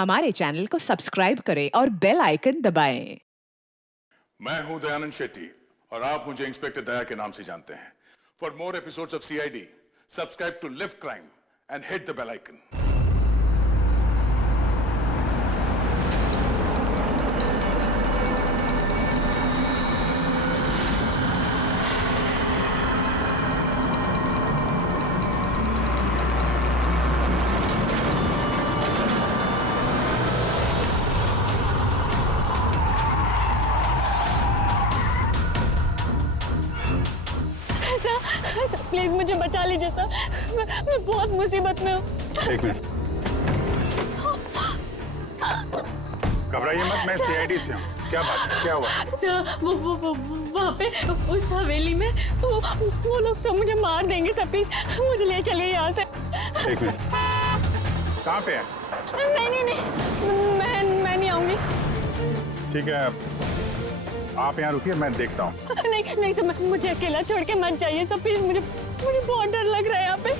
हमारे चैनल को सब्सक्राइब करें और बेल आइकन दबाएं। मैं हूं दयानंद शेट्टी और आप मुझे इंस्पेक्टर दया के नाम से जानते हैं। For more episodes of CID, subscribe to Liv Crime and hit the bell icon. Sir please मुझे बचा लीजिए सर, मैं बहुत मुसीबत में हूँ। एक मिनट, घबराइए मत, मैं सीआईडी से हूँ। क्या बात है, क्या हुआ? सर वो वहाँ पे उस हवेली में वो लोग सब मुझे मार देंगे सर, प्लीज मुझे ले चलिए यहाँ से। एक मिनट, कहाँ पे है? नहीं मैं नहीं आऊंगी। ठीक है, आप यहाँ रुकिए, मैं देखता हूँ। नहीं सर, मुझे अकेला छोड़ के मत जाइए सर, प्लीज मुझे बहुत डर लग रहा है यहाँ पे।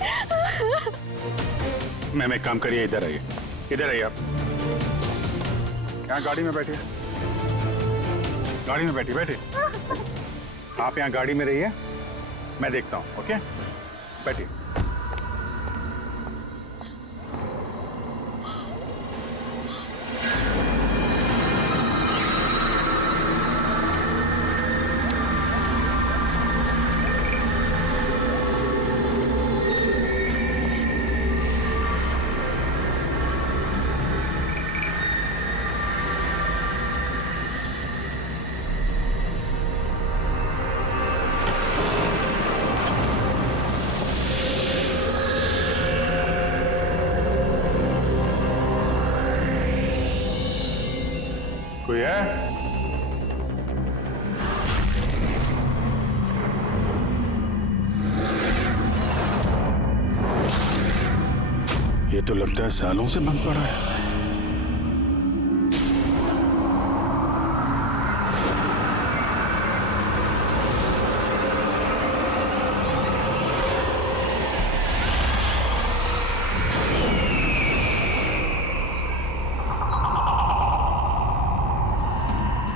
मैम एक काम करिए, इधर आइए आप। यहाँ गाड़ी में बैठिए, गाड़ी में बैठिए। आप यहाँ गाड़ी में रहिए, मैं देखता हूँ। ओके, बैठिए। कोई है? ये तो लगता है सालों से बंद पड़ा है।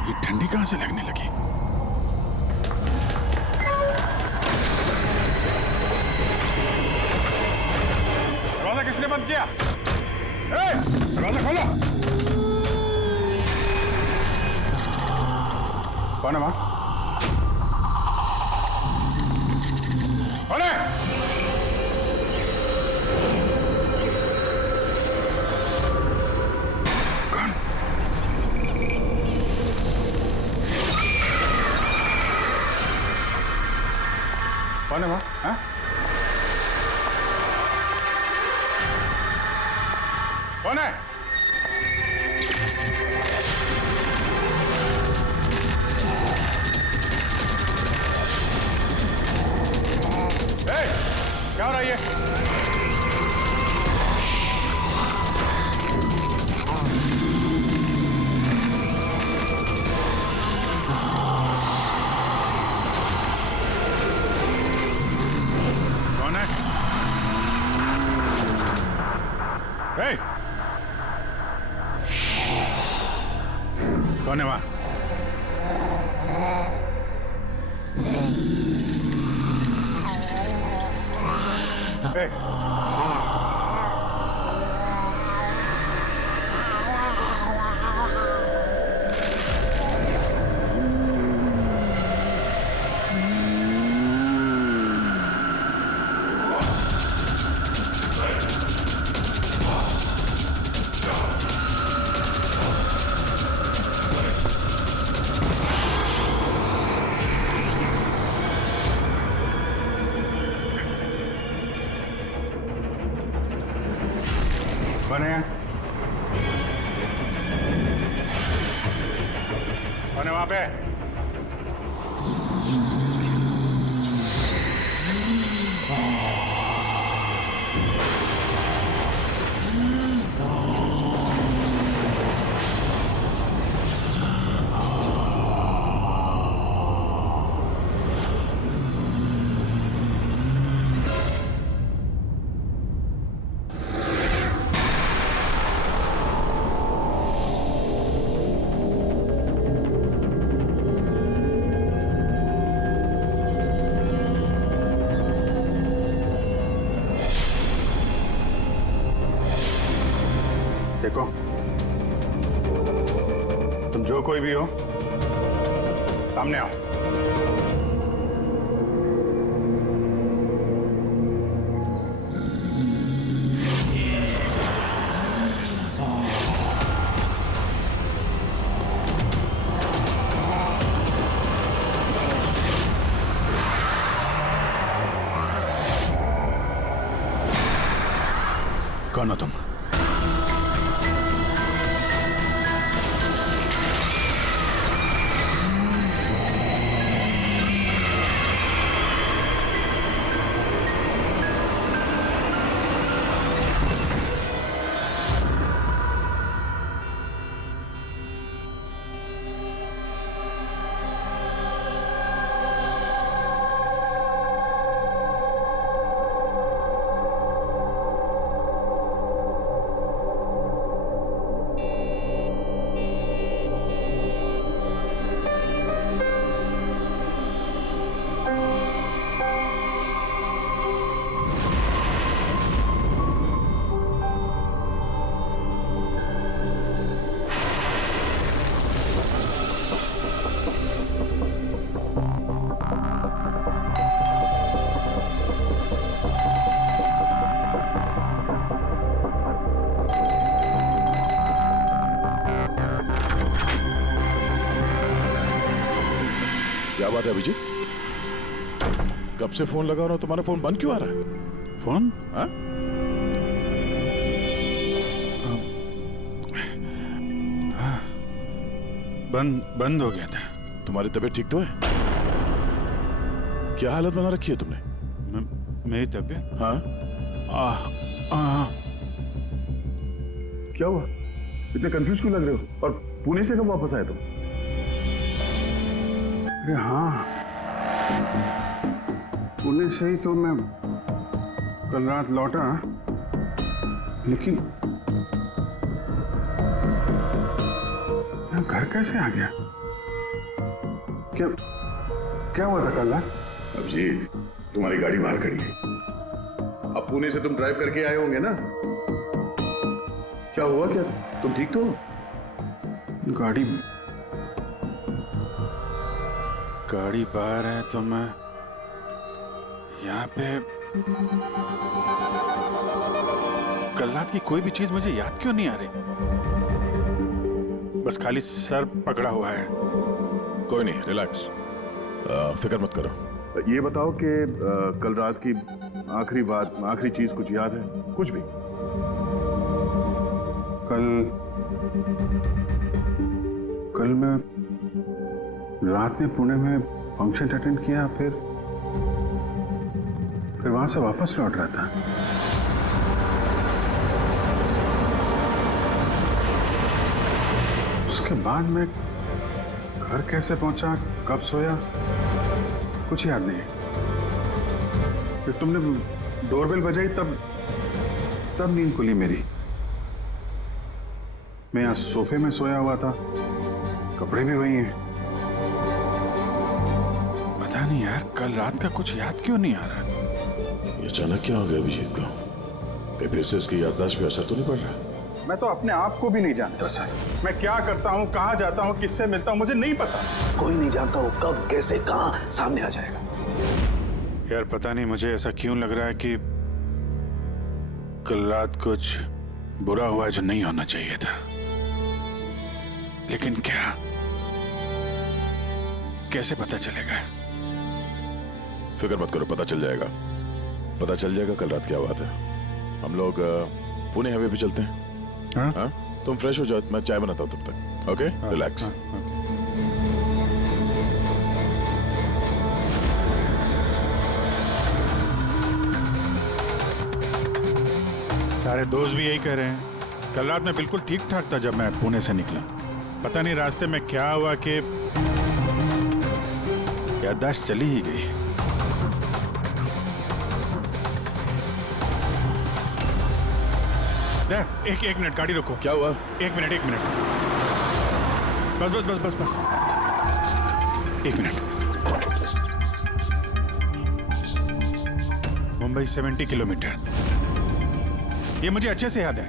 ये ठंडी कहां से लगने लगी? दरवाजा किसने बंद किया? दरवाजा खोलो। कौन है वहां? कौन है? कौन है वहां? हाँ? कौन है? क्या हो रहा है ये? कौन है? कौन है वहां? कौन है? कौन है वहां पे? देखो, तुम जो कोई भी हो, सामने आओ। कौन हो तुम? क्या बात है अभिजीत? कब से फोन लगा रहा हूं, तुम्हारा फोन बंद क्यों आ रहा है? फोन? हाँ? बंद हो गया था। तुम्हारी तबीयत ठीक तो है? क्या हालत बना रखी है तुमने? मेरी तबीयत? हाँ? क्या हुआ? इतने कंफ्यूज क्यों लग रहे हो? और पुणे से कब वापस आए तुम? अरे हाँ, पुणे से ही तो मैं कल रात लौटा, लेकिन मैं घर कैसे आ गया? क्या हुआ था कल रात? अभिजीत, तुम्हारी गाड़ी बाहर खड़ी है। अब पुणे से तुम ड्राइव करके आए होंगे ना? क्या हुआ? क्या तुम ठीक तो हो? गाड़ी बाहर है तो मैं यहाँ पे। कल रात की कोई भी चीज मुझे याद क्यों नहीं आ रही? बस खाली सर पकड़ा हुआ है। कोई नहीं, रिलैक्स, फिक्र मत करो। ये बताओ कि कल रात की आखिरी बात, आखिरी चीज कुछ याद है? कुछ भी? कल मैं रात में पुणे में फंक्शन अटेंड किया, फिर वहां से वापस लौट रहा था। उसके बाद मैं घर कैसे पहुंचा, कब सोया, कुछ याद नहीं। फिर तुमने डोरबेल बजाई, तब नींद खुली मेरी। मैं यहाँ सोफे में सोया हुआ था, कपड़े भी वही हैं। पता नहीं यार, कल रात का कुछ याद क्यों नहीं आ रहा? ये अचानक क्या हो गया अभिजीत को? कहीं फिर से इसकी याददाश्त पे असर तो नहीं पड़ रहा? मैं तो अपने आप को भी नहीं जानता सर। मैं क्या करता हूँ, कहाँ जाता हूँ, किससे मिलता हूँ, मुझे नहीं पता। कोई नहीं जानता वो कब, कैसे, कहाँ सामने आ जाएगा। यार पता नहीं मुझे ऐसा क्यों लग रहा है कि कल रात कुछ बुरा हुआ जो नहीं होना चाहिए था। लेकिन क्या, कैसे पता चलेगा? फिक्र मत करो, पता चल जाएगा। पता चल जाएगा कल रात क्या हुआ था। हम लोग पुणे हाईवे पे चलते हैं। हाँ? हाँ? तुम फ्रेश हो जाओ, मैं चाय बनाता हूँ तब तक। Okay, relax. सारे दोस्त भी यही कह रहे हैं। कल रात मैं बिल्कुल ठीक ठाक था जब मैं पुणे से निकला। पता नहीं रास्ते में क्या हुआ कि याददाश्त चली ही गई। एक मिनट, गाड़ी रोको। क्या हुआ? एक मिनट। बस। एक मिनट। मुंबई 70 किलोमीटर, ये मुझे अच्छे से याद है।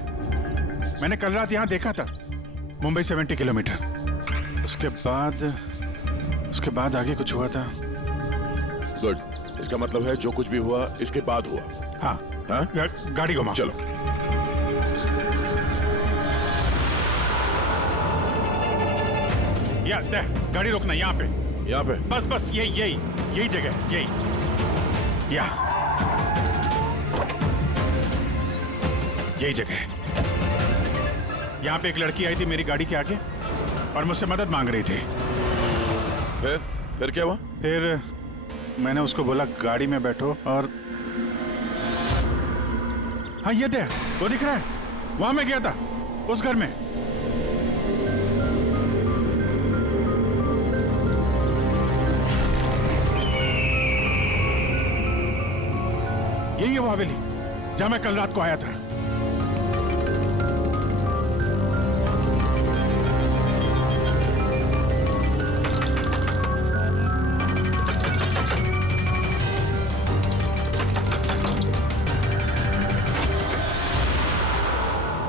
मैंने कल रात यहाँ देखा था, मुंबई 70 किलोमीटर। उसके बाद आगे कुछ हुआ था। गुड, इसका मतलब है जो कुछ भी हुआ इसके बाद हुआ। हाँ हाँ? गाड़ी घुमा। चलो। गाड़ी रोकना यहाँ पे। यहाँ पे? बस यही जगह, यही जगह। यहाँ पे एक लड़की आई थी मेरी गाड़ी के आगे और मुझसे मदद मांग रही थी। फिर क्या हुआ? फिर मैंने उसको बोला गाड़ी में बैठो और हाँ ये दे, वो दिख रहा है, वहां मैं गया था उस घर में। यही है वो हवेली जहां मैं कल रात को आया था।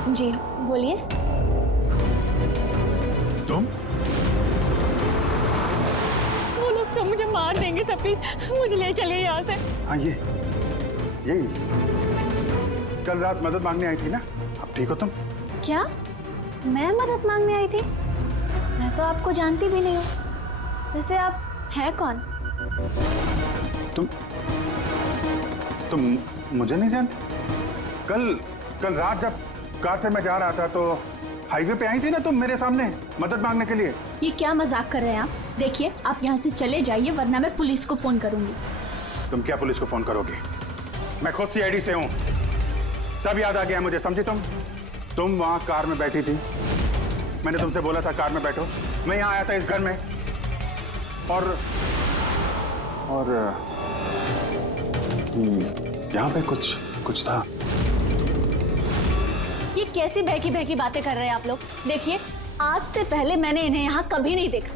जी बोलिए। तुम? वो लोग सब मुझे मार देंगे सर, प्लीज मुझे ले चलिए यहाँ से। हाँ यही कल रात मदद मांगने आई थी ना, अब ठीक हो तुम? क्या मैं मदद मांगने आई थी? मैं तो आपको जानती भी नहीं हूँ। वैसे आप हैं कौन? तुम मुझे नहीं जानते? कल रात जब कार से मैं जा रहा था तो हाईवे पे आई थी ना तुम मेरे सामने मदद मांगने के लिए। ये क्या मजाक कर रहे हैं आप? देखिए आप यहाँ से चले जाइए वरना मैं पुलिस को फोन करूंगी। तुम क्या पुलिस को फोन करोगे? मैं खुद सीआईडी से हूँ, सब याद आ गया मुझे, समझी तुम वहां कार में बैठी थी, मैंने तुमसे बोला था कार में बैठो, मैं यहाँ आया था इस घर में और यहाँ पे कुछ था। ये कैसी बहकी बातें कर रहे हैं आप लोग? देखिए आज से पहले मैंने इन्हें यहाँ कभी नहीं देखा,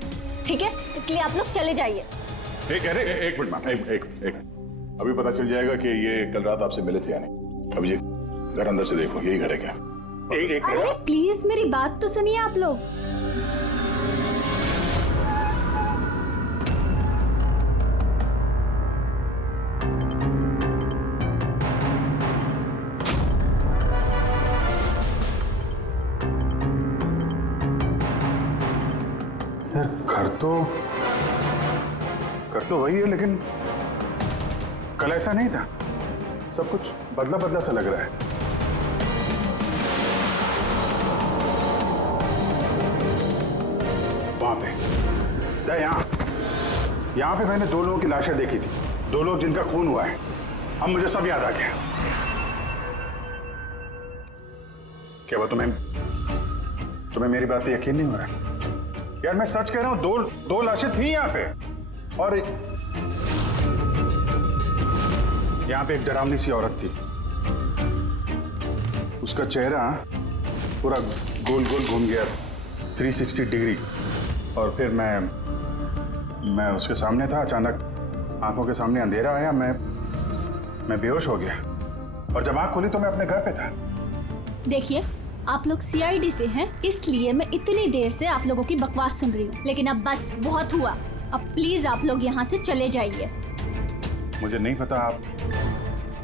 ठीक है? इसलिए आप लोग चले जाइए। एक मिनट मैम, एक अभी पता चल जाएगा कि ये कल रात आपसे मिले थे या नहीं। अब ये घर अंदर से देखो, यही घर है क्या? अरे प्लीज मेरी बात तो सुनिए आप लोग। घर तो वही है लेकिन कल ऐसा नहीं था, सब कुछ बदला सा लग रहा है। वहां पे यहाँ पे मैंने 2 लोगों की लाशें देखी थी, 2 लोग जिनका खून हुआ है। अब मुझे सब याद आ गया। क्या वो तुम्हें मेरी बात पे यकीन नहीं हो रहा? यार मैं सच कह रहा हूं, 2 लाशें थी यहाँ पे और यहाँ पे एक डरावनी सी औरत थी, उसका चेहरा पूरा गोल घूम गया 360 डिग्री और फिर मैं उसके सामने था, अचानक आंखों के सामने अंधेरा आया, मैं बेहोश हो गया और जब आंख खोली तो मैं अपने घर पे था। देखिए आप लोग सीआईडी से हैं, इसलिए मैं इतनी देर से आप लोगों की बकवास सुन रही हूँ, लेकिन अब बस बहुत हुआ। अब प्लीज आप लोग यहाँ से चले जाइए। मुझे नहीं पता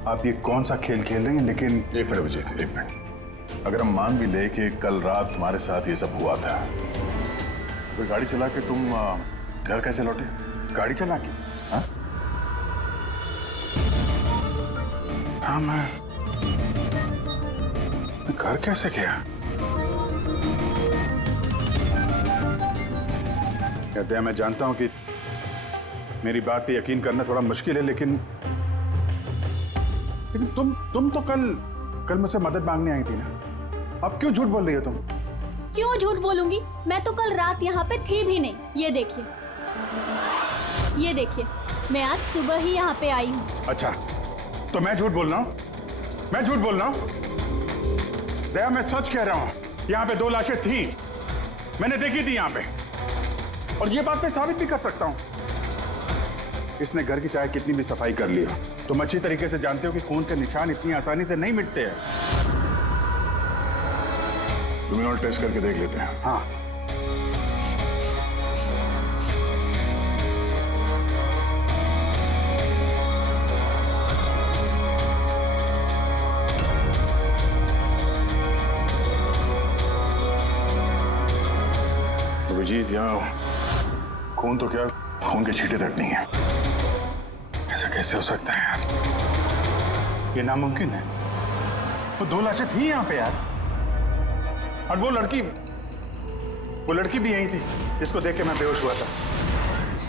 आप ये कौन सा खेल खेल रही हैं, लेकिन एक मिनट विजय, एक मिनट। अगर हम मान भी ले कि कल रात तुम्हारे साथ ये सब हुआ था, तो गाड़ी चला के तुम घर कैसे लौटे? गाड़ी चला के? हाँ मैं घर कैसे गया? कहते हैं मैं जानता हूं कि मेरी बात पे यकीन करना थोड़ा मुश्किल है, लेकिन तुम तो कल मुझसे मदद मांगने आई थी ना, अब क्यों झूठ बोल रही हो तुम? क्यों झूठ बोलूंगी? मैं तो कल रात यहाँ पे थी भी नहीं। ये देखिए मैं आज सुबह ही यहाँ पे आई हूँ। अच्छा तो मैं झूठ बोल रहा हूँ? मैं झूठ बोल रहा हूँ? दया मैं सच कह रहा हूँ, यहाँ पे 2 लाशें थी, मैंने देखी थी यहाँ पे, और ये बात मैं साबित भी कर सकता हूँ। इसने घर की चाहे कितनी भी सफाई कर ली हो, तुम अच्छी तरीके से जानते हो कि खून के निशान इतनी आसानी से नहीं मिटते हैं। लुमिनॉल टेस्ट करके देख लेते हैं। हाँ। अभिजीत, यहाँ खून तो क्या, खून के छींटे तक नहीं है। ऐसा कैसे हो सकता है यार? ये नामुमकिन है। वो 2 लाशें थी यहाँ पे यार, और वो लड़की भी यही थी जिसको देख के मैं बेहोश हुआ था।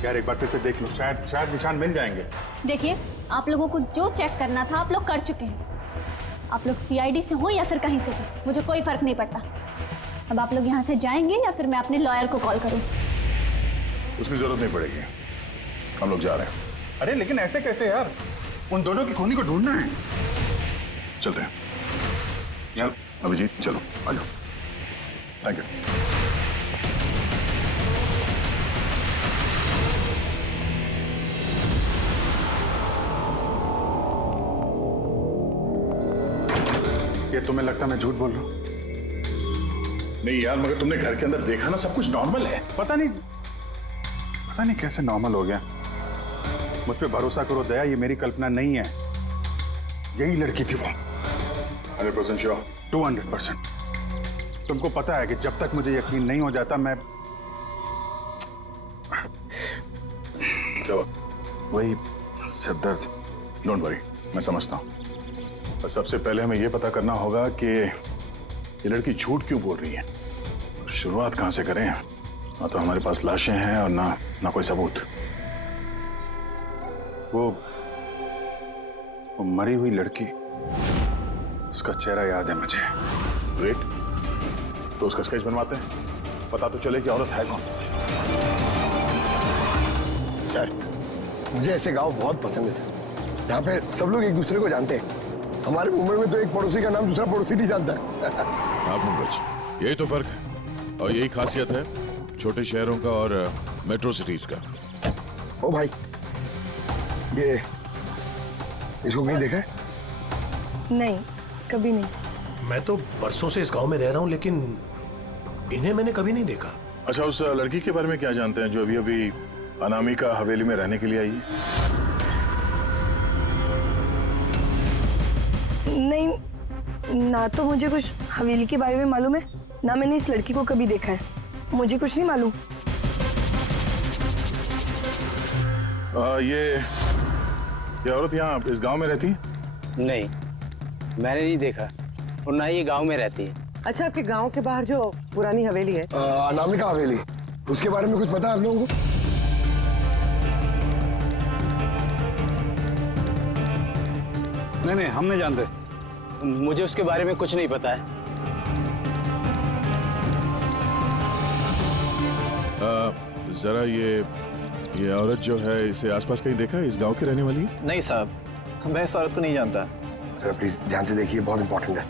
यार एक बार फिर से देख लो, शायद निशान मिल जाएंगे। देखिए, आप लोगों को जो चेक करना था आप लोग कर चुके हैं। आप लोग सीआईडी से हो या फिर कहीं से भी, मुझे कोई फर्क नहीं पड़ता। अब आप लोग यहाँ से जाएंगे या फिर मैं अपने लॉयर को कॉल करूँ? उसकी जरूरत नहीं पड़ेगी, हम लोग जा रहे हैं। अरे लेकिन ऐसे कैसे यार, उन दोनों की खूनी को ढूंढना है। चलते हैं। चल अभिजीत, चलो आ जाओ। Thank you. ये तुम्हें लगता है मैं झूठ बोल रहा हूँ? नहीं यार, मगर तुमने घर के अंदर देखा ना, सब कुछ नॉर्मल है। पता नहीं कैसे नॉर्मल हो गया। मुझ पे भरोसा करो दया, ये मेरी कल्पना नहीं है। यही लड़की थी वो। 100% श्योर? 200%। तुमको पता है कि जब तक मुझे यकीन नहीं हो जाता मैं क्या हुआ? वही सिरदर्द। डोंट वरी, मैं समझता हूँ। पर सबसे पहले हमें यह पता करना होगा कि ये लड़की झूठ क्यों बोल रही है। शुरुआत कहाँ से करें? ना तो हमारे पास लाशें हैं और ना कोई सबूत। वो मरी हुई लड़की, उसका चेहरा याद है मुझे। ग्रेट, तो उसका स्केच बनवाते हैं, पता तो चले कि औरत है कौन। सर, मुझे ऐसे गांव बहुत पसंद है सर। यहाँ पे सब लोग एक दूसरे को जानते हैं। हमारे मुंबई में तो एक पड़ोसी का नाम दूसरा पड़ोसी नहीं जानता है। हाँ पंकज, यही तो फर्क है और यही खासियत है छोटे शहरों का और मेट्रो सिटीज का। ओ भाई, ये इसको कहीं देखा है? नहीं, कभी नहीं। मैं तो बरसों से इस गांव में रह रहा हूं, लेकिन इन्हें मैंने कभी नहीं देखा। अच्छा, उस लड़की के बारे में क्या जानते हैं जो अभी अभी अनामिका हवेली में रहने के लिए आई है? नहीं, ना तो मुझे कुछ हवेली के बारे में मालूम है, ना मैंने इस लड़की को कभी देखा है। मुझे कुछ नहीं मालूम। ये औरत यहाँ इस गांव में रहती है? नहीं, मैंने नहीं देखा और ना ही ये गांव में रहती है। अच्छा, आपके गांव के बाहर जो पुरानी हवेली है, अनामिका हवेली, उसके बारे में कुछ पता है आप लोगों को? नहीं, हम नहीं जानते। मुझे उसके बारे में कुछ नहीं पता है। जरा ये औरत जो है, इसे आसपास कहीं देखा है? इस गांव की रहने वाली है? नहीं साहब, मैं इस औरत को नहीं जानता। सर प्लीज ध्यान से देखिए, बहुत इंपॉर्टेंट है।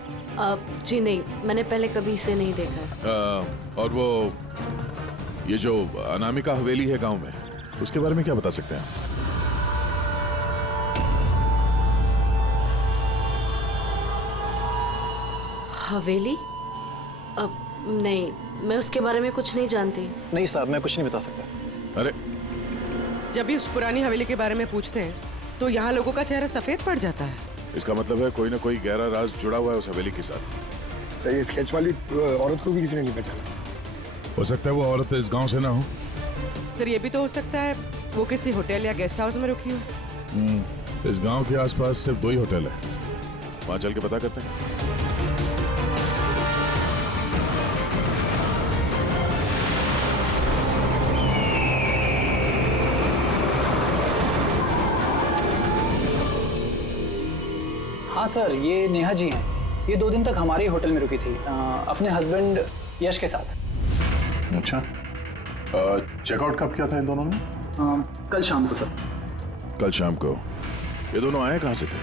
जी नहीं, मैंने पहले कभी इसे नहीं देखा है। और वो ये जो अनामिका हवेली है गांव में, उसके बारे में क्या बता सकते हैं आप? हवेली? नहीं, मैं उसके बारे में कुछ नहीं जानती। नहीं साहब, मैं कुछ नहीं बता सकता। अरे जब भी उस पुरानी हवेली के बारे में पूछते हैं तो यहाँ लोगों का चेहरा सफेद पड़ जाता है। इसका मतलब है कोई ना कोई गहरा राज जुड़ा हुआ है उस हवेली के साथ। सर, ये स्केच वाली औरत को भी किसी ने नहीं पहचाना। हो सकता है वो औरत इस गांव से ना हो। सर, ये भी तो हो सकता है वो किसी होटल या गेस्ट हाउस में रुकी हो। इस गांव के आसपास सिर्फ 2 ही होटल है, वहां चल के पता करते हैं। हाँ सर, ये नेहा जी हैं। ये 2 दिन तक हमारे ही होटल में रुकी थी, अपने हस्बैंड यश के साथ। अच्छा, चेकआउट कब किया था इन दोनों ने? कल शाम को सर। कल शाम को? ये दोनों आए कहाँ से थे?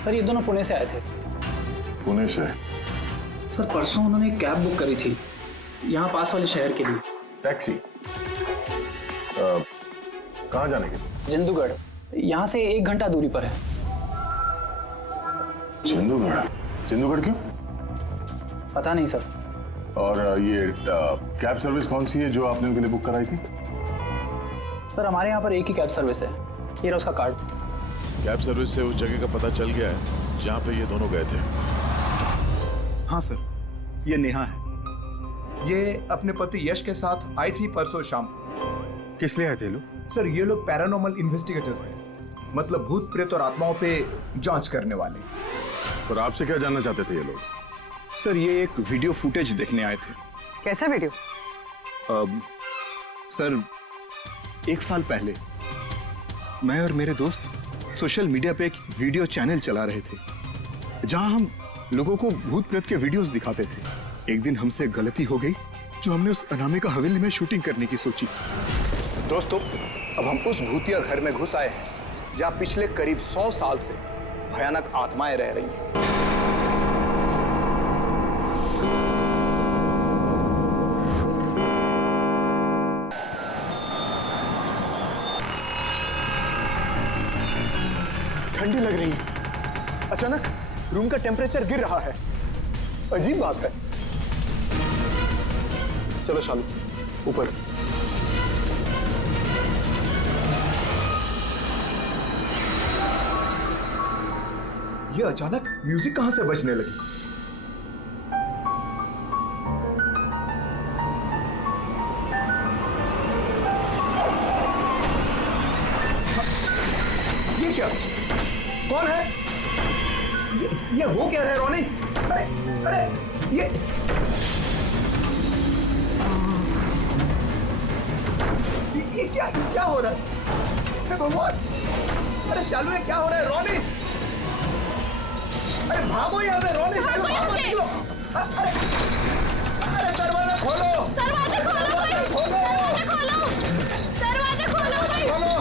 सर, ये दोनों पुणे से आए थे। पुणे से? सर, परसों उन्होंने एक कैब बुक करी थी यहाँ पास वाले शहर के लिए। टैक्सी? कहाँ जाने के लिए? जंदूगढ़, यहाँ से 1 घंटा दूरी पर है। जंदूगढ़? जंदूगढ़ क्यों? पता नहीं सर, और ये कैब सर्विस कौन सी है जो आपने उनके लिए बुक कराई थी? सर हमारे यहाँ पर एक ही कैब सर्विस है, ये रहा उसका कार्ड। कैब सर्विस से उस जगह का पता चल गया है जहाँ पे ये दोनों गए थे। हाँ सर, ये नेहा है। ये अपने पति यश के साथ आई थी परसों शाम। किस लिए आए थे लोग? सर ये लोग पैरानॉर्मल इन्वेस्टिगेटर्स हैं, मतलब भूत प्रेत और आत्माओं पे जांच करने वाले। पर आपसे क्या जानना चाहते थे ये लोग? सर ये एक वीडियो फुटेज देखने आए थे। कैसा वीडियो? सर 1 साल पहले मैं और मेरे दोस्त सोशल मीडिया पे एक वीडियो चैनल चला रहे थे जहां हम लोगों को भूत प्रेत के वीडियोस दिखाते थे। एक दिन हमसे गलती हो गई जो हमने उस अनामिका हवेली में शूटिंग करने की सोची। दोस्तों, अब हम उस भूतिया घर में घुस आए हैं जहां पिछले करीब 100 साल से भयानक आत्माएं रह रही हैं। ठंडी लग रही है। अचानक रूम का टेम्परेचर गिर रहा है। अजीब बात है। चलो शालू, ऊपर। ये अचानक म्यूजिक कहां से बजने लगी? ये क्या? कौन है? ये हो क्या रहा है रोनी? अरे ये क्या हो रहा है? हे भगवान! अरे शालू ये क्या हो रहा है? रोनी! अरे भागो यहाँ से! रोनी शालू भागो, निकलो! अरे दरवाजा खोलो! दरवाजा खोलो कोई! दरवाजा खोलो! दरवाजा खोलो कोई! खोलो!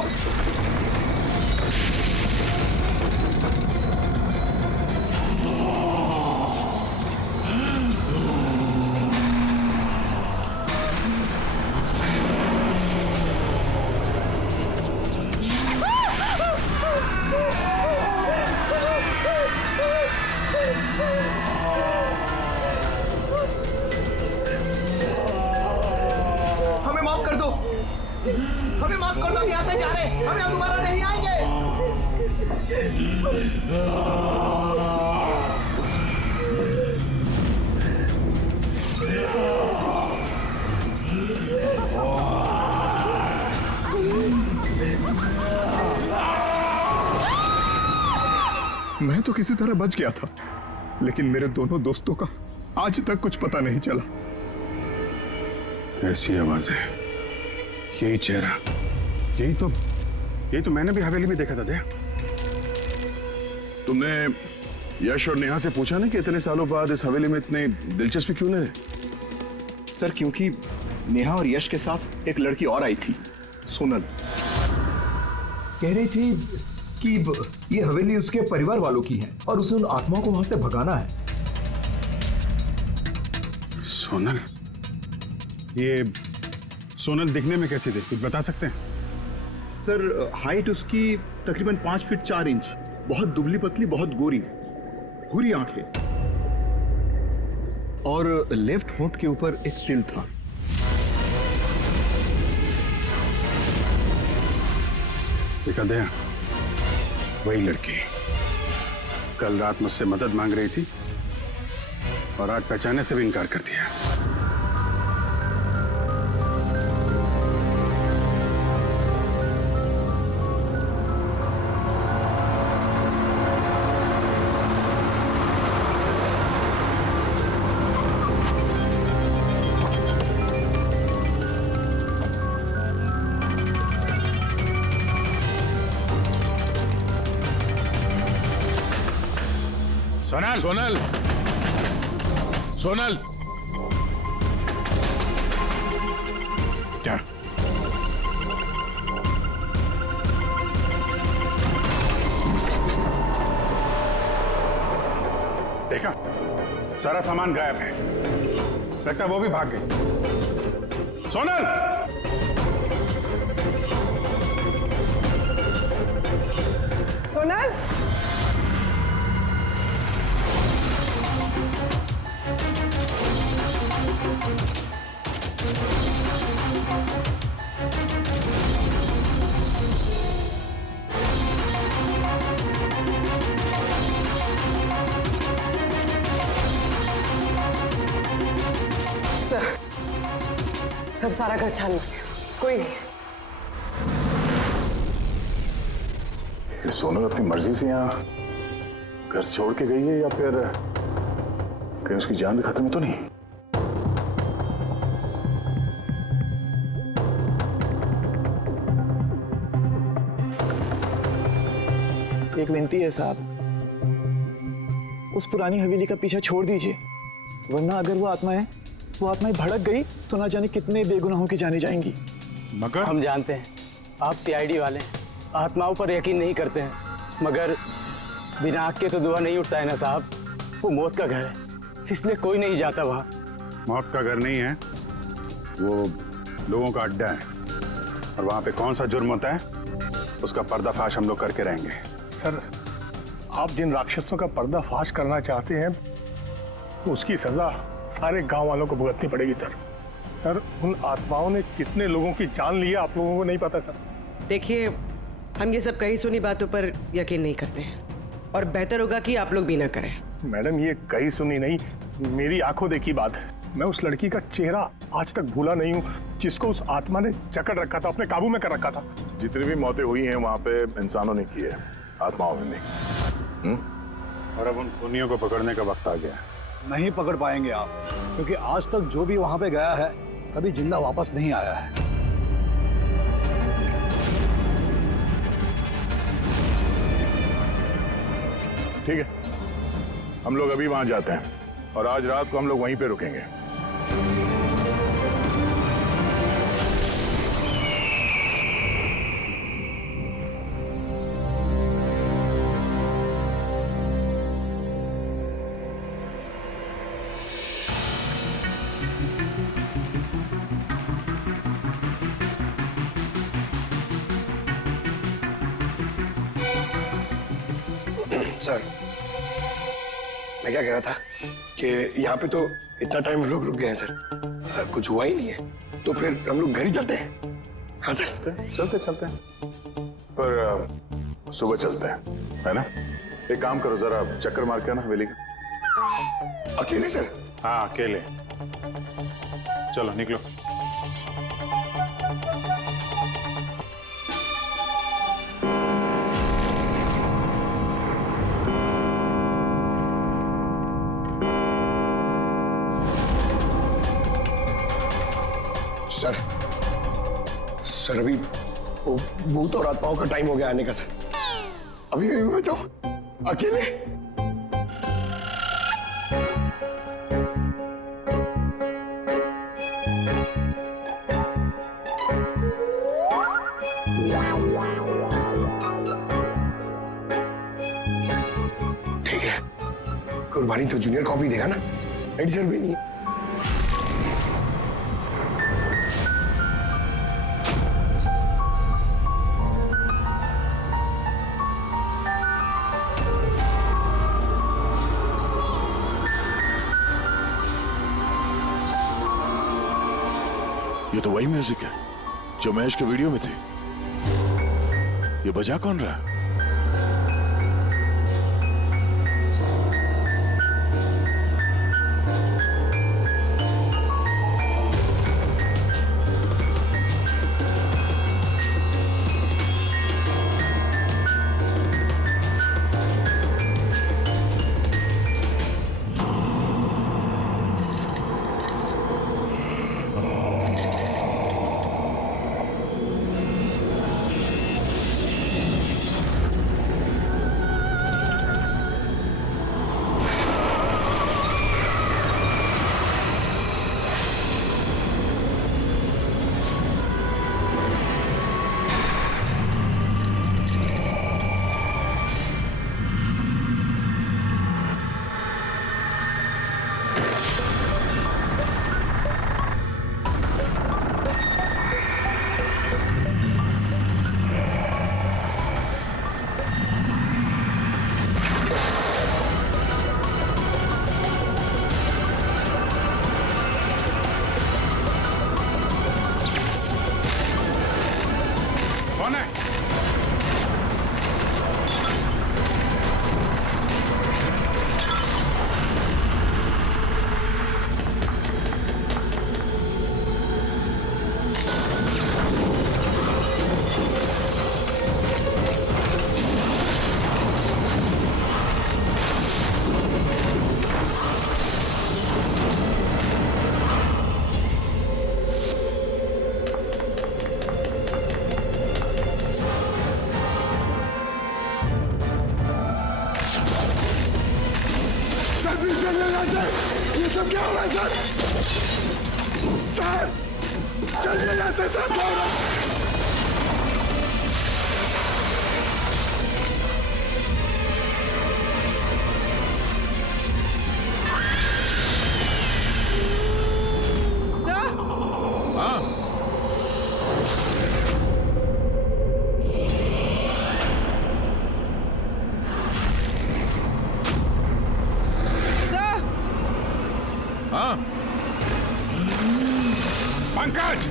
हमें माफ कर दो, हम यहाँ से जा रहे हैं, हम यहाँ दोबारा नहीं आएंगे। मैं तो किसी तरह बच गया था, लेकिन मेरे दोनों दोस्तों का आज तक कुछ पता नहीं चला। ऐसी आवाजें, यही चेहरा, यही तो मैंने भी हवेली में देखा था। दया, तुमने यश और नेहा से पूछा ना कि इतने सालों बाद इस हवेली में इतने दिलचस्पी क्यों नहीं? सर क्योंकि नेहा और यश के साथ एक लड़की और आई थी, सोनल। कह रही थी कि ये हवेली उसके परिवार वालों की है और उसे उन आत्माओं को वहां से भगाना है। सोनल? ये सोनल दिखने में कैसी थी, कुछ बता सकते हैं? सर हाइट उसकी तकरीबन 5 फीट 4 इंच, बहुत दुबली पतली, बहुत गोरी, भूरी आंखें और लेफ्ट होंठ के ऊपर एक तिल था। देखा दया, वही लड़की कल रात मुझसे मदद मांग रही थी और आज पहचानने से भी इनकार कर दिया। सोनल, सोनल, सोनल, क्या? देखा, सारा सामान गायब है, लगता है वो भी भाग गई। सोनल! सोनल, सर सारा घर छान कोई नहीं। ये सोनल अपनी मर्जी से यहाँ घर छोड़ के गई है या फिर कहीं उसकी जान भी खत्म तो नहीं? एक विनती है साहब, उस पुरानी हवेली का पीछा छोड़ दीजिए, वरना अगर वो आत्माएं भड़क गई तो ना जाने कितने बेगुनाहों की जानी जाएंगी। मगर हम जानते हैं आप सीआईडी वाले आत्माओं पर यकीन नहीं करते हैं, मगर बिना आग के तो धुआं नहीं उठता है ना साहब। वो मौत का घर है, इसलिए कोई नहीं जाता वहाँ। मौत का घर नहीं है, वो लोगों का अड्डा है, और वहाँ पे कौन सा जुर्म होता है उसका पर्दाफाश हम लोग करके रहेंगे। सर, आप जिन राक्षसों का पर्दाफाश करना चाहते हैं उसकी सजा सारे गांव वालों को भुगतनी पड़ेगी सर। सर, उन आत्माओं ने कितने लोगों की जान ली है आप लोगों को नहीं पता सर। देखिए, हम ये सब कही सुनी बातों पर यकीन नहीं करते हैं, और बेहतर होगा कि आप लोग भी ना करें। मैडम, ये कही सुनी नहीं, मेरी आंखों देखी बात है। मैं उस लड़की का चेहरा आज तक भूला नहीं हूँ जिसको उस आत्मा ने जकड़ रखा था, अपने काबू में कर रखा था। जितनी भी मौतें हुई हैं वहां पे इंसानों ने की है, आत्माओं ने नहीं। और अब उन खूनियों को पकड़ने का वक्त आ गया। नहीं पकड़ पाएंगे आप, क्योंकि आज तक जो भी वहां पे गया है कभी जिंदा वापस नहीं आया है। ठीक है, हम लोग अभी वहां जाते हैं और आज रात को हम लोग वहीं पे रुकेंगे। सर, मैं क्या कह रहा था कि यहाँ पे तो इतना टाइम लोग रुक गए हैं सर, कुछ हुआ ही नहीं है, तो फिर हम लोग घर ही चलते हैं। हाँ सर, चलते हैं, पर सुबह चलते हैं, है ना? एक काम करो, जरा चक्कर मार के आना हवेली का। अकेले सर? हाँ, अकेले। चलो निकलो। सर, अभी वो भूत और आत्माओं का टाइम हो गया आने का सर। अभी मैं जाऊं अकेले? ठीक है, कुर्बानी तो जूनियर कॉपी देगा ना, एडिटर भी नहीं। ये तो वही म्यूजिक है जो महेश के वीडियो में थी। ये बजा कौन रहा है? सर चलिए यहाँ से सर। पंकज!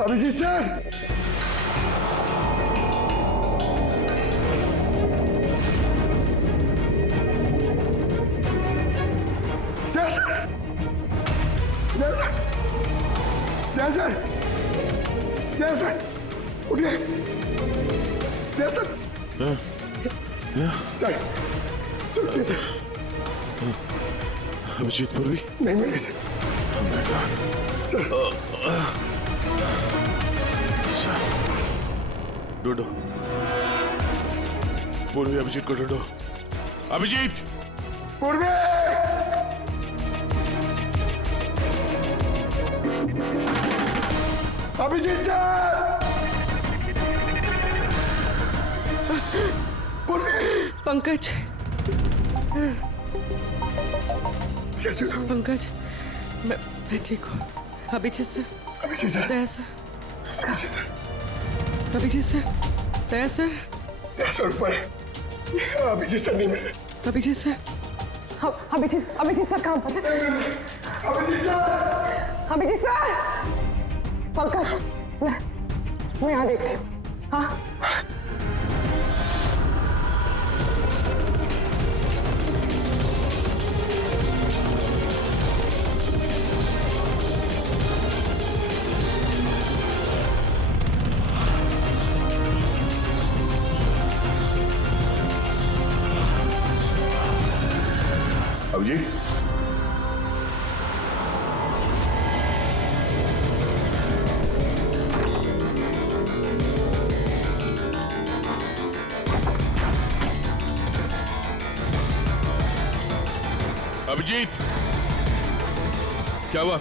अभिजीत सर, जय सर, जय सर, जय सर, जय सर, उठिए, जय सर, सर, सुनिए सर। अभिजीत पूर्वी नहीं मिले सर। सर ढूंढो, पूर्वी अभिजीत को ढूंढो। अभिजीत! पूर्वी! अभिजीत सर! पूर्वी! पंकज, कैसे हो? पंकज, मैं ठीक हूँ। Abhijeet sir, Abhijeet sir, Daya sir, Abhijeet sir, Abhijeet sir, Daya sir, 10 रुपए। अभिजीत सर नहीं मिले। अभिजीत सर, अभिजीत सर कहाँ पर है? अभिजीत सर! अभिजीत सर! पंकज, मैं यहाँ देखती हूँ। हाँ? अभिजीत, अभिजीत, क्या हुआ?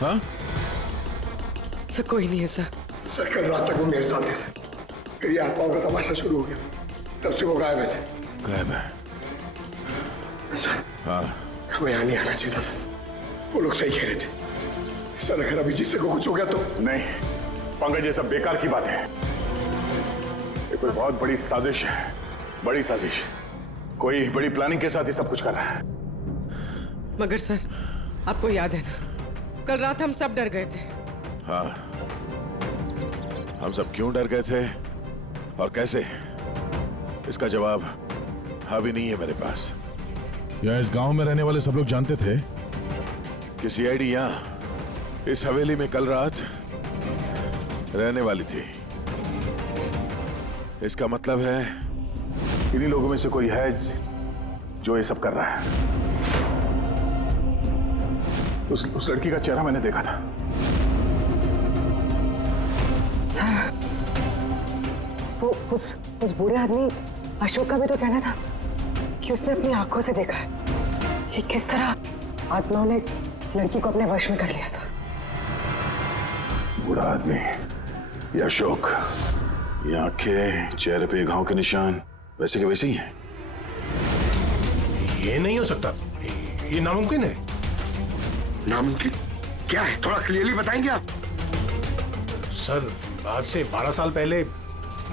हाँ? सर कोई नहीं है सर। सर कल रात तक वो मेरे साथ थे सर, फिर ये आत्माओं का तमाशा शुरू हो गया, तब से वो गायब है सर। गायब है? सर हाँ, हमें यहाँ नहीं आना चाहिए था सर, वो लोग सही कह रहे थे। सर अगर अभिजीत से को कुछ हो गया तो? नहीं पंकज, ये सब बेकार की बात है। ये कोई बहुत बड़ी साजिश है, बड़ी साजिश। कोई बड़ी प्लानिंग के साथ ही सब कुछ कर रहा है। मगर सर, आपको याद है ना, कल रात हम सब डर गए थे। हाँ, हम सब क्यों डर गए थे और कैसे, इसका जवाब अभी नहीं है मेरे पास। या इस गांव में रहने वाले सब लोग जानते थे कि सीआईडी यहाँ इस हवेली में कल रात रहने वाली थी। इसका मतलब है इन्हीं लोगों में से कोई है जो ये सब कर रहा है। उस लड़की का चेहरा मैंने देखा था। सर, वो उस बूढ़े आदमी अशोक का भी तो कहना था कि उसने अपनी आंखों से देखा है कि किस तरह आत्माओं ने लड़की को अपने वश में कर लिया था। बूढ़ा आदमी, ये अशोक, ये आंखें, चेहरे पे घाव के निशान वैसे के वैसे ही हैं। ये नहीं हो सकता, ये नामुमकिन है। नामुमकिन क्या है, थोड़ा क्लियरली बताएंगे आप? सर, आज से 12 साल पहले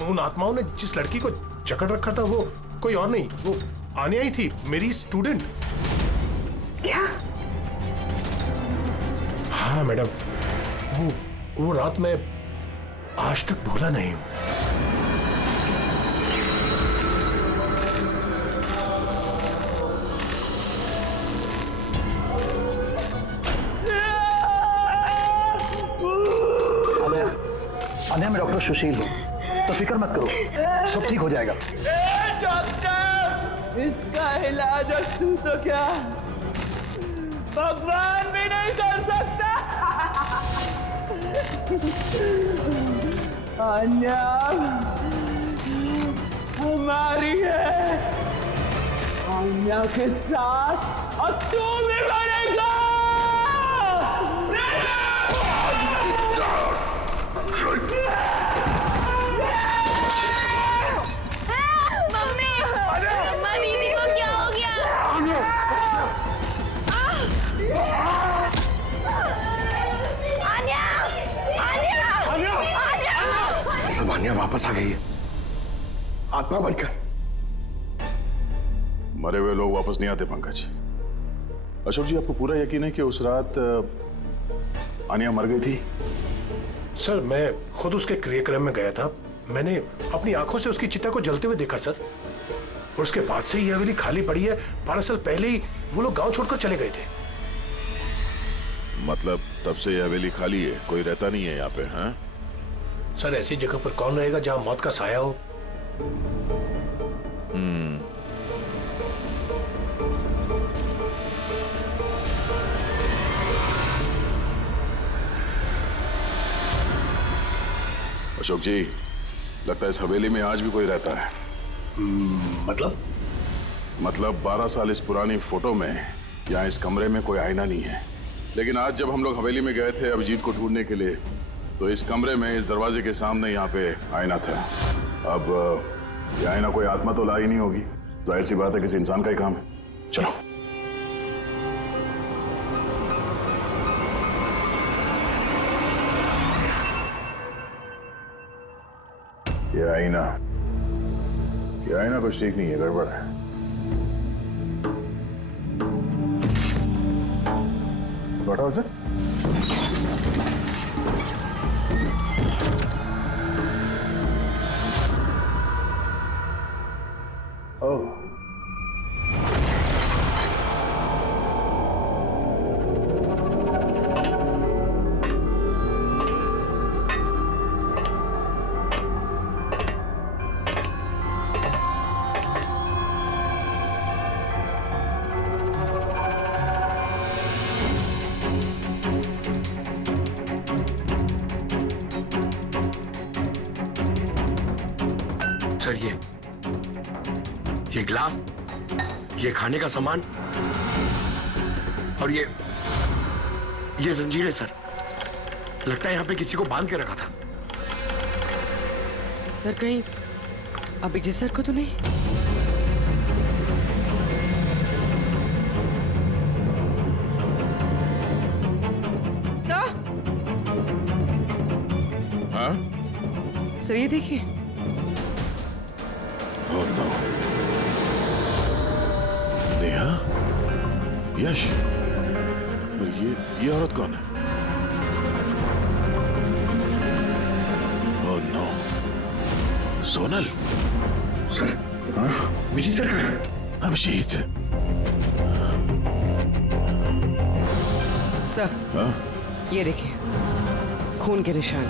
उन आत्माओं ने जिस लड़की को जकड़ रखा था वो कोई और नहीं, वो आनिया ही थी, मेरी स्टूडेंट। क्या? हाँ मैडम, वो रात मैं आज तक भूला नहीं हूं। आने में डॉक्टर सुशील हूँ, तो फिक्र मत करो, सब ठीक हो जाएगा। डॉक्टर, इसका इलाज तू तो क्या भगवान भी नहीं कर सकता। अन्या हमारी है, अन्या के साथ अब तू भी मरेगा। मम्मी, मम्मा दीदी को क्या हो गया? सब आन्या वापस आ गई है, आत्मा बनकर। मरे हुए लोग वापस नहीं आते पंकज। अशोक जी, आपको पूरा यकीन है कि उस रात आनिया मर गई थी? सर, मैं खुद उसके क्रियाक्रम में गया था, मैंने अपनी आंखों से उसकी चिता को जलते हुए देखा सर। और उसके बाद से ये हवेली खाली पड़ी है। 12 साल पहले ही वो लोग गांव छोड़कर चले गए थे। मतलब तब से ये हवेली खाली है, कोई रहता नहीं है यहाँ पे? हाँ सर, ऐसी जगह पर कौन रहेगा जहां मौत का साया हो? अशोक जी, लगता है इस हवेली में आज भी कोई रहता है। मतलब 12 साल इस पुरानी फोटो में यहाँ इस कमरे में कोई आईना नहीं है, लेकिन आज जब हम लोग हवेली में गए थे अभिजीत को ढूंढने के लिए, तो इस कमरे में इस दरवाजे के सामने यहाँ पे आईना था। अब ये आईना कोई आत्मा तो ला ही नहीं होगी, जाहिर सी बात है किसी इंसान का ही काम है। चलो। ये आईना कुछ ठीक नहीं है, गड़बड़ है। What was it? Oh. Sir, ये गिलास, ये खाने का सामान और ये जंजीरें सर, लगता है यहाँ पे किसी को बांध के रखा था। सर, कहीं अभिजीत सर को तो नहीं? सर? हाँ? सर, ये देखिए। Oh no. नेहा, यश, और ये औरत कौन है? Oh no. Sonal. Sir, Abhijeet sir कहाँ है? अभिजीत। सर, हाँ? ये देखिए, खून के निशान।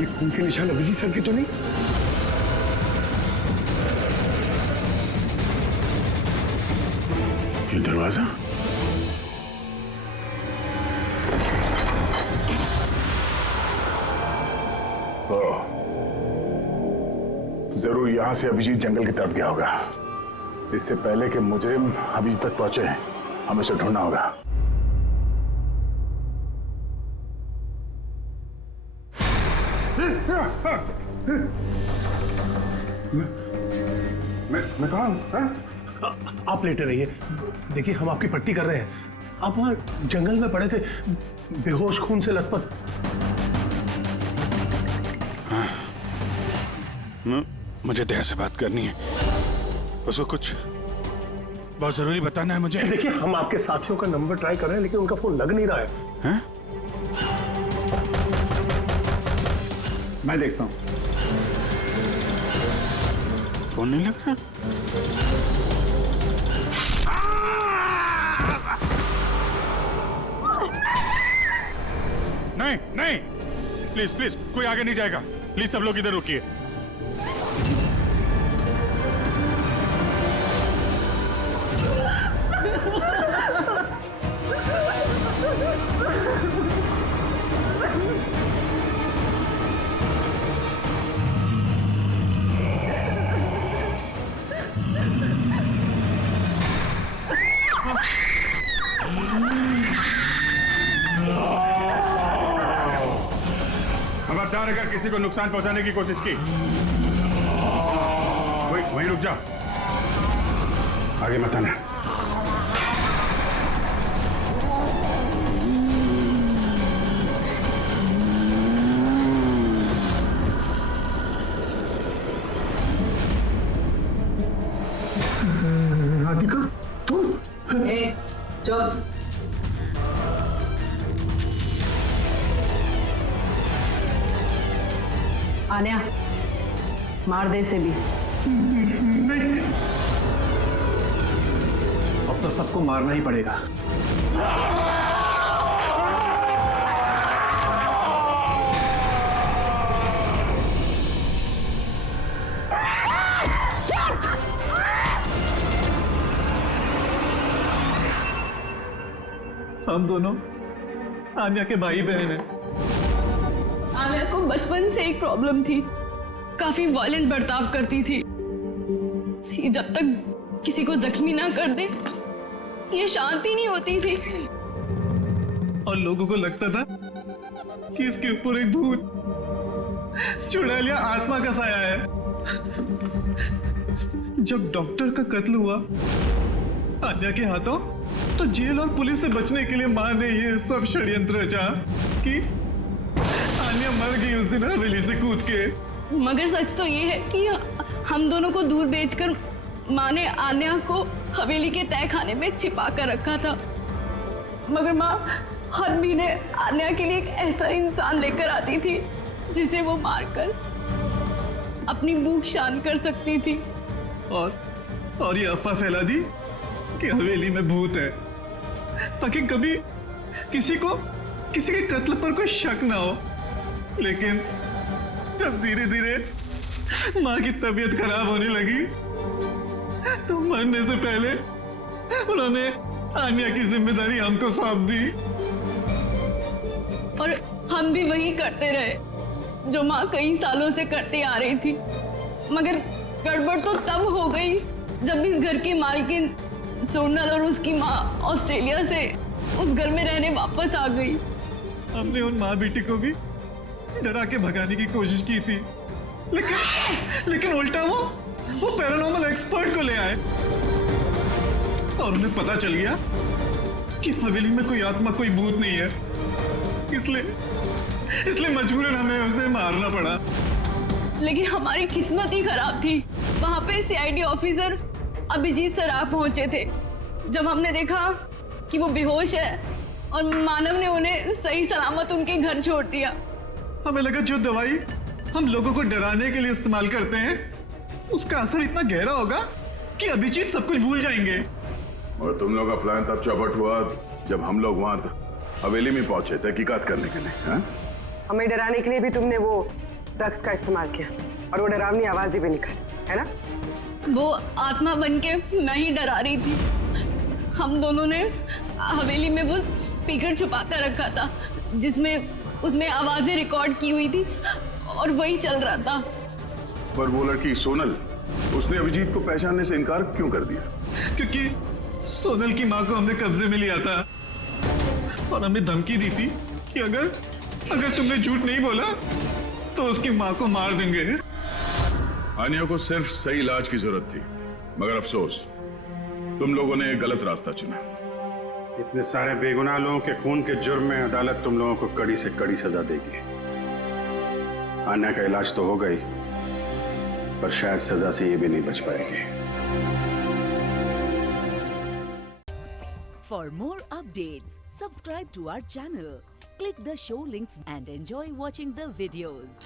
ये खून के निशान अभिजीत सर के तो नहीं? ये दरवाजा? जरूर यहां से अभिजीत जंगल की तरफ गया होगा। इससे पहले कि मुजरिम अभिजीत तक पहुंचे, हमें उसे ढूंढना होगा। मैं कहाँ हूँ? आप लेटे रहिए। देखिए हम आपकी पट्टी कर रहे हैं। आप वहाँ जंगल में पड़े थे, बेहोश, खून से लथपथ। मुझे दया से बात करनी है। उसको कुछ बहुत जरूरी बताना है मुझे। देखिए हम आपके साथियों का नंबर ट्राई कर रहे हैं, लेकिन उनका फोन लग नहीं रहा है। हैं? मैं देखता हूँ। फोन नहीं लग रहा। नहीं नहीं, प्लीज प्लीज, कोई आगे नहीं जाएगा। प्लीज सब लोग इधर रुकिए। खबरदार अगर किसी को नुकसान पहुंचाने की कोशिश की, वहीं रुक जा, आगे मत आना। राधिका तुम? चुप। आन्या, मार दे इसे भी। नहीं। अब तो सबको मारना ही पड़ेगा। हम दोनों आन्या के भाई बहन हैं। आन्या को बचपन से एक प्रॉब्लम थी, काफी वायलेंट बर्ताव करती थी। जब तक किसी को जख्मी ना कर दे, ये शांति नहीं होती थी। और लोगों को लगता था कि इसके ऊपर एक भूत, चुड़ैल या आत्मा का साया है। जब डॉक्टर का कत्ल हुआ आन्या के हाथों, तो जेल और पुलिस से बचने के लिए मां ने ये सब षड्यंत्र रचा कि आन्या मर गई उस दिन हवेली से कूद के। मगर सच तो ये है कि हम दोनों को दूर बेचकर माँ ने आन्या को हवेली के तय खाने में छिपा कर रखा था। मगर माँ हर महीने आन्या के लिए एक ऐसा इंसान लेकर आती थी जिसे वो मारकर अपनी भूख शांत कर सकती थी। और ये अफवाह फैला दी कि हवेली में भूत है, ताकि कभी किसी के कत्ल पर कोई शक ना हो। लेकिन जब धीरे धीरे माँ की तबीयत खराब होने लगी, तो मरने से पहले उन्होंने आन्या की जिम्मेदारी हमको सौंप दी। और हम भी वही करते रहे जो माँ कई सालों से करते आ रही थी। मगर गड़बड़ तो तब हो गई जब इस घर की मालकिन सोनल और उसकी माँ ऑस्ट्रेलिया से उस घर में रहने वापस आ गई। हमने उन माँ बेटी को भी डरा के भगाने की कोशिश की थी, लेकिन उल्टा वो पैरानॉर्मल एक्सपर्ट को ले आए और उन्हें पता चल गया कि हवेली में कोई आत्मा, कोई भूत नहीं है। इसलिए मजबूरन हमें उसने मारना पड़ा। लेकिन हमारी किस्मत ही खराब थी। वहां पे सीआईडी ऑफिसर अभिजीत सर आ पहुंचे थे। जब हमने देखा कि वो बेहोश है और मानव ने उन्हें सही सलामत उनके घर छोड़ दिया, हमें लगा जो दवाई हम लोगों को डराने के लिए इस्तेमाल करते हैं, उसका असर इतना गहरा होगा कि अभिजीत सब कुछ भूल जाएंगे। और तुम लोग का प्लान तब चौपट हुआ जब हम लोग वहां हवेली में पहुंचे तहकीकात करने के लिए। हाँ? हमें डराने के लिए भी तुमने वो ड्रग्स का इस्तेमाल किया और वो डरावनी आवाजें भी निकाली, है ना? वो आत्मा बनके मैं ही डरा रही थी। हम दोनों ने हवेली में वो स्पीकर छुपा कर रखा था जिसमें उसमें आवाजें रिकॉर्ड की हुई थी और वही चल रहा था। पर वो लड़की सोनल, उसने अभिजीत को पहचानने से इनकार क्यों कर दिया? क्योंकि सोनल की माँ को हमने कब्जे में लिया था और हमें धमकी दी थी कि अगर तुमने झूठ नहीं बोला तो उसकी माँ को मार देंगे। आनिया को सिर्फ सही इलाज की जरूरत थी, मगर अफसोस तुम लोगों ने गलत रास्ता चुना। इतने सारे बेगुनाह लोगों के खून के जुर्म में अदालत तुम लोगों को कड़ी से कड़ी सजा देगी। आन्या का इलाज तो होगा ही, पर शायद सजा से ये भी नहीं बच पाएगी। For more updates, subscribe to our channel, click the show links and enjoy watching the videos.